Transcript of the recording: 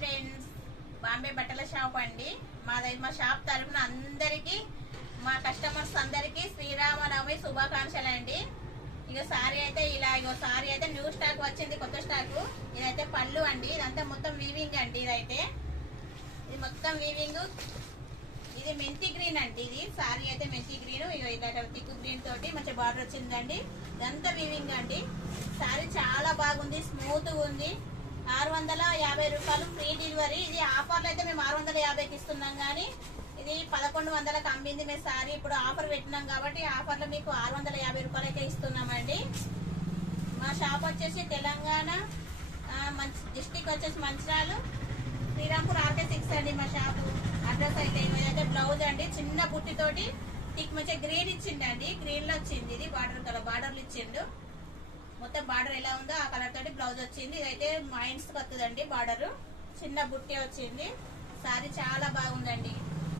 Friends, Bombay బట్టల shop అండి. మా షాప్ తరఫున అందరికి, మా కస్టమర్స్ అందరికి శ్రీరామనవమి శుభాకాంక్షలు అండి. ఇక సారీ అయితే ఇలా, ఇగో సారీ అయితే న్యూ స్టాక్ వచ్చింది, కొత్త స్టాక్. ఇదైతే పళ్ళు అండి, ఇదంతా మొత్తం వీవింగ్ అండి. ఇది మొత్తం వీవింగ్. ఇది మెంతి గ్రీన్ అండి. ఇది సారీ అయితే మెంతి గ్రీన్, ఇక ఇలా థిక్ గ్రీన్ తోటి మంచి బార్డర్ వచ్చిందండి. ఇదంతా వీవింగ్ అండి. సారీ చాలా బాగుంది, స్మూత్ గా ఉంది. 650 రూపాయలు ఫ్రీ డెలివరీ. ఇది ఆఫర్లో అయితే మేము 650కి ఇస్తున్నాం, కానీ ఇది 1100కి అమ్మింది మేము సారీ. ఇప్పుడు ఆఫర్ పెట్టినాం కాబట్టి ఆఫర్లో మీకు 650 రూపాయలకే ఇస్తున్నామండి. మా షాప్ వచ్చేసి తెలంగాణ డిస్టిక్ వచ్చేసి మంచిర్యాల, శ్రీరాంపూర్ RK6 అండి మా షాపు అడ్రస్. అయితే ఇదైతే బ్లౌజ్ అండి, చిన్న బుట్టితోటి టిక్ మంచిగా గ్రీన్ ఇచ్చిండండి. గ్రీన్ లో వచ్చింది, ఇది బార్డర్ కలర్ బార్డర్లు ఇచ్చిండు. మొత్తం బార్డర్ ఎలా ఉందో ఆ కలర్ తోటి బ్లౌజ్ వచ్చింది. ఇదైతే మైన్స్ వస్తుందండి బార్డర్, చిన్న బుట్టి వచ్చింది. సారీ చాలా బాగుందండి.